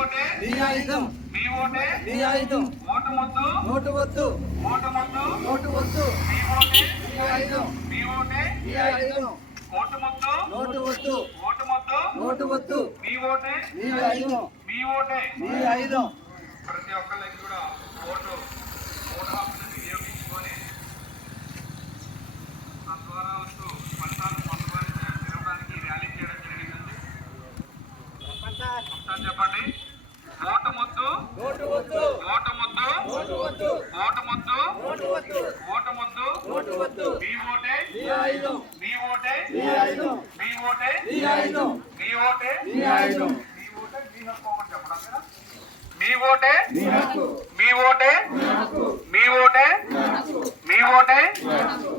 ఓటే నీ ఆయుధం మీ ఓటే నీ ఆయుధం ఓటు ముద్దు ఓటు వద్దు ఓటు ముద్దు ఓటు వద్దు మీ ఓటే నీ ఆయుధం మీ ఓటే నీ ఆయుధం ఓటు ముద్దు ఓటు వద్దు ఓటు ముద్దు ఓటు వద్దు మీ ఓటే నీ ఆయుధం మీ ఓటే నీ ఆయుధం ప్రతి ఒక్కరికి కూడా ఓటు హక్కును వినియోగించుకొని తద్వారా వస్తూ ఫలితాలు పొందడానికి ర్యాలీ చేయడం జరిగిందండి. ఒకసారి చెప్పండి. ఓటు ముద్దు ఓటు వద్దు ఓటు ముద్దు ఓటు వద్దు ఓటు ముద్దు ఓటు వద్దు ఓటు ముద్దు ఓటు వద్దు మీ ఓటే నీ ఆయుధం మీ ఓటే నీ ఆయుధం మీ ఓటే నీ ఆయుధం మీ ఓటే నీ ఆయుధం మీ ఓటే మీ హక్కు అని చెప్పడం కదా. మీ ఓటే నీ హక్కు మీ ఓటే నీ హక్కు మీ ఓటే నీ హక్కు మీ ఓటే నీ హక్కు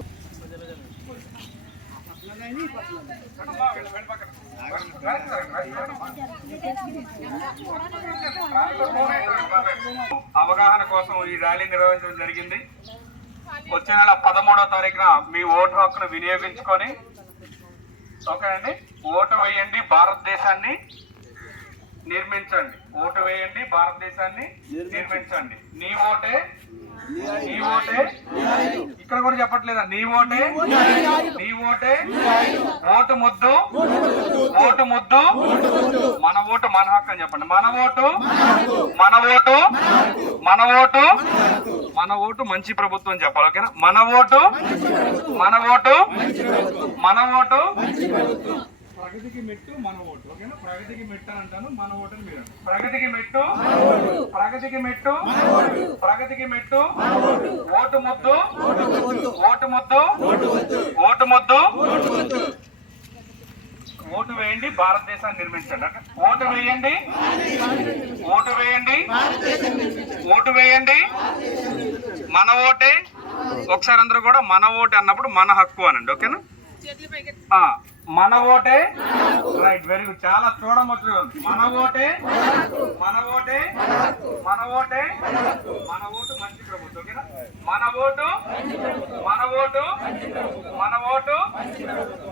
అవగాహన కోసం ఈ ర్యాలీ నిర్వహించడం జరిగింది. వచ్చే నెల 13వ తారీఖున మీ ఓటు హక్కును వినియోగించుకొని ఓకే అండి, ఓటు వేయండి, భారతదేశాన్ని నిర్మించండి. ఓటు వేయండి, భారతదేశాన్ని నిర్మించండి. నీ ఓటే నీ ఓటే ఇక్కడ కూడా చెప్పట్లేదా? నీ ఓటే నీ ఓటే ఓటు ముద్దు ఓటు ముద్దు మన ఓటు మన హక్కు అని చెప్పండి. మన ఓటు మన ఓటు మన ఓటు మన ఓటు మంచి ప్రభుత్వం చెప్పాలి. ఓకేనా? మన ఓటు మన ఓటు మన ఓటు ప్రగతికి మెట్టు మన ఓటు. ఓకేనా? ప్రగతికి మెట్టు అని అంటాను, మన ఓటు అని మీరు. ప్రగతికి మెట్టు ప్రగతికి మెట్టు ప్రగతికి మెట్టు ఓటు ముద్దు ఓటు ముద్దు ఓటు ముద్దు ఓటు వేయండి, భారతదేశాన్ని నిర్మించండి. ఓటు వేయండి ఓటు వేయండి ఓటు వేయండి మన ఓటే. ఒకసారి అందరూ కూడా మన ఓటే అన్నప్పుడు మన హక్కు అనండి. ఓకేనా? మన ఓటే రైట్, వెరీ గుడ్, చాలా చూడముచ్చటగా ఉంది. మన ఓటే మన ఓటే మన ఓటే మన ఓటు మంచి ప్రభుత్వం. ఓకేనా? మన ఓటు మన ఓటు మన ఓటు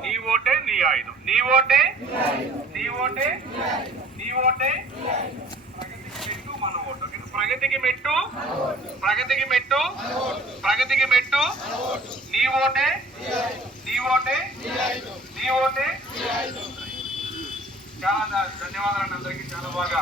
నీ ఓటే నీ ఆయుధం. నీ ఓటే నీ ఓటే నీ ఓటే ప్రగతికి మెట్టు మన ఓటు. ఓకేనా? ప్రగతికి మెట్టు ప్రగతికి మెట్టు ప్రగతికి మెట్టు నీ ఓటే నీ ఓటే నీ ఓటే. చాలా ధన్యవాదాలు అందరికీ. చాలా బాగా